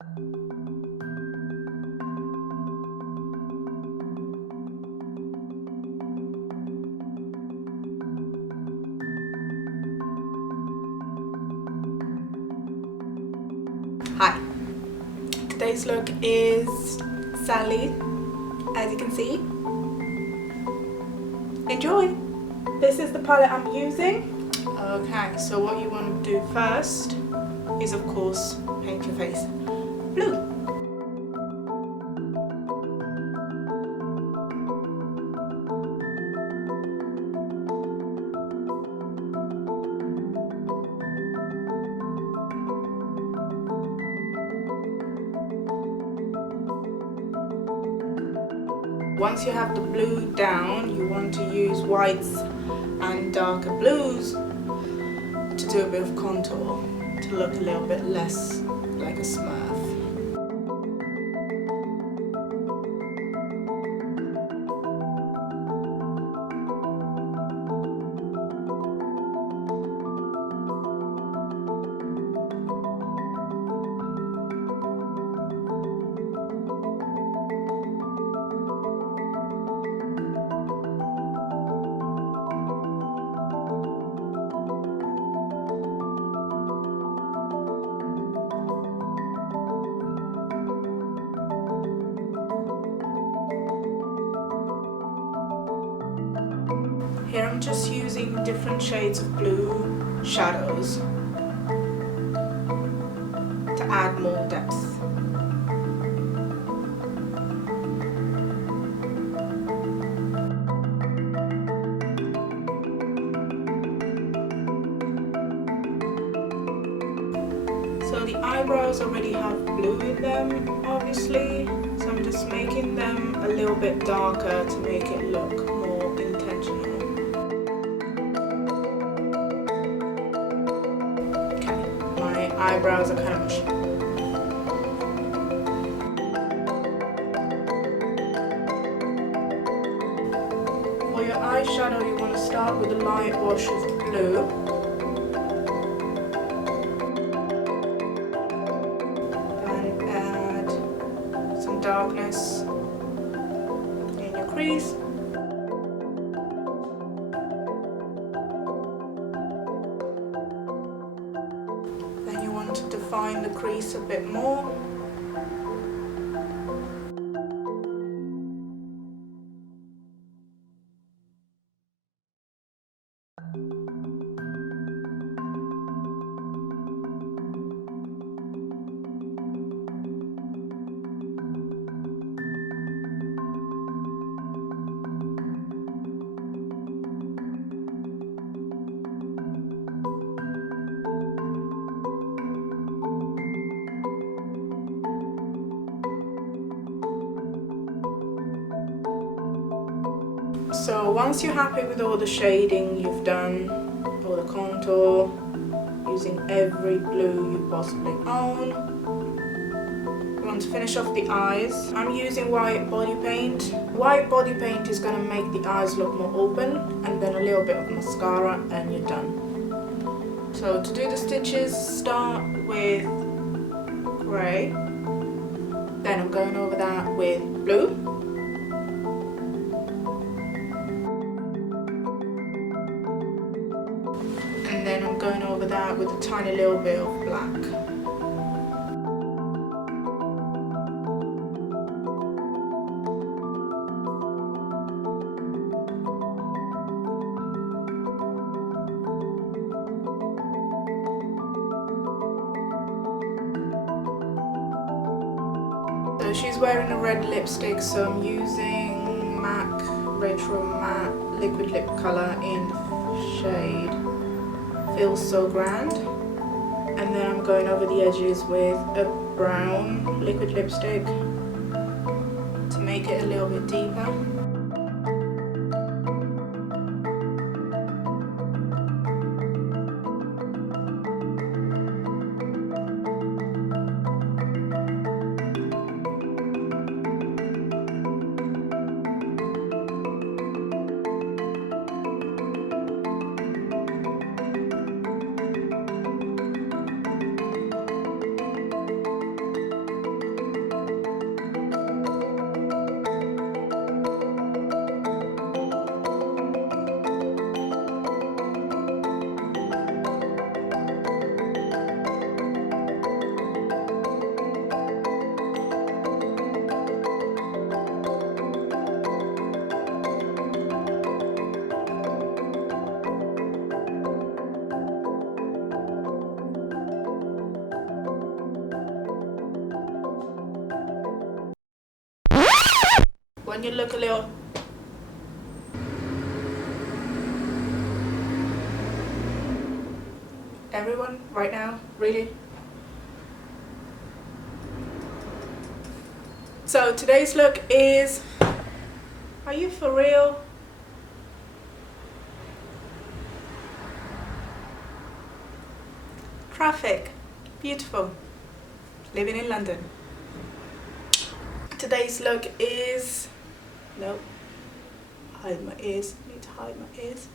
Hi, today's look is Sally, as you can see. Enjoy! This is the palette I'm using. Okay, so what you want to do first is of course paint your face blue. Once you have the blue down, you want to use whites and darker blues to do a bit of contour, to look a little bit less like a smurf. Here I'm just using different shades of blue shadows to add more depth. So the eyebrows already have blue in them, obviously, so I'm just making them a little bit darker to make it look more intentional. Eyebrows are kind of bushy. For your eyeshadow, you want to start with a light wash of blue. And add some darkness in your crease. To define the crease a bit more. So once you're happy with all the shading you've done, all the contour, using every blue you possibly own, you want to finish off the eyes. I'm using white body paint. White body paint is going to make the eyes look more open, and then a little bit of mascara and you're done. So to do the stitches, start with grey, then I'm going over that with blue. And then I'm going over that with a tiny little bit of black. So she's wearing a red lipstick, so I'm using MAC Retro Matte Liquid Lip Colour in the shade Feels So Grand. And then I'm going over the edges with a brown liquid lipstick to make it a little bit deeper. when you look a little. Everyone, right now, really? So today's look is, are you for real? Traffic, beautiful, living in London. Today's look is, no, hide my ears, need to hide my ears.